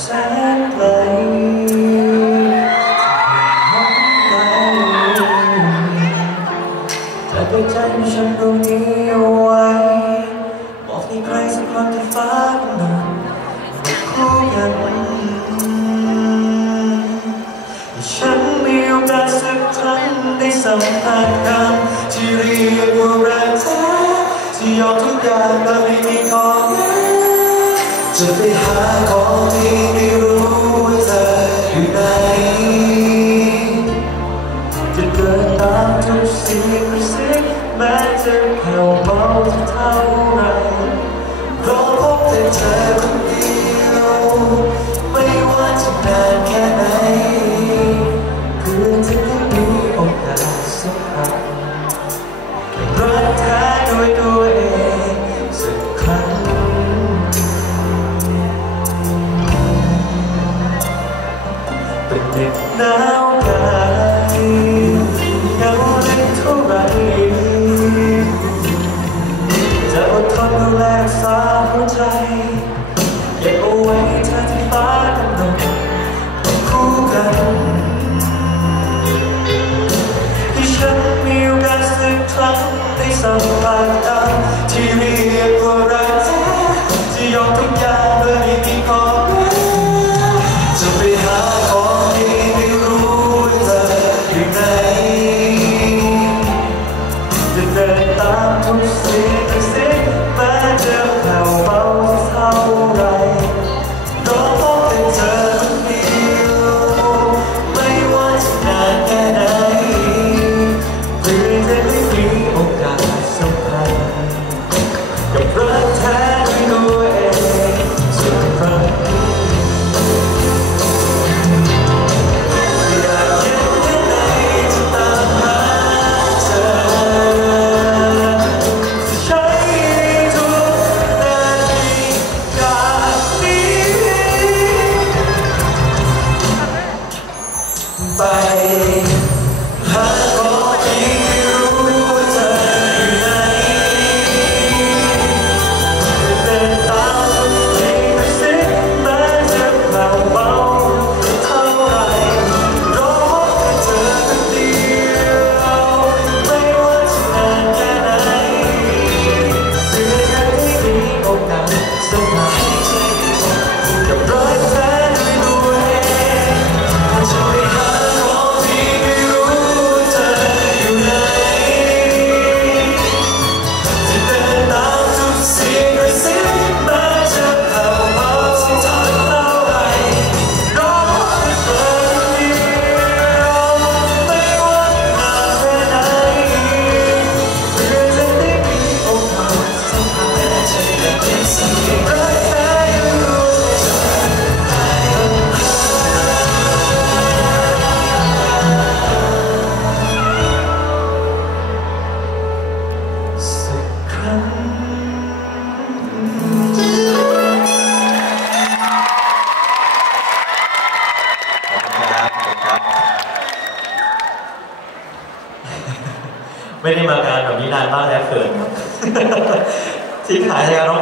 แสนไกลแต่ดวงใจของฉันรู้ดีเอาไว้บอกให้ใครสักคนที่ฟ้ากันหน่อย่างฉันมีโอกาสสักครั้ได้สัมผัสคำที่เรียกว่าแรงแท้ที่ยอมทุกอย่างแต่ไม่มีข้อ จะไปหาของที่ไม่รู้ว่าเธออยู่ไหนจะเดินตามทุกสิ่งทุกสิ่งแม้จะแผ่วเบา Bye. ไม่ได้มางานแบบนี้นานมากแล้วเกินที่ขายในกร้อง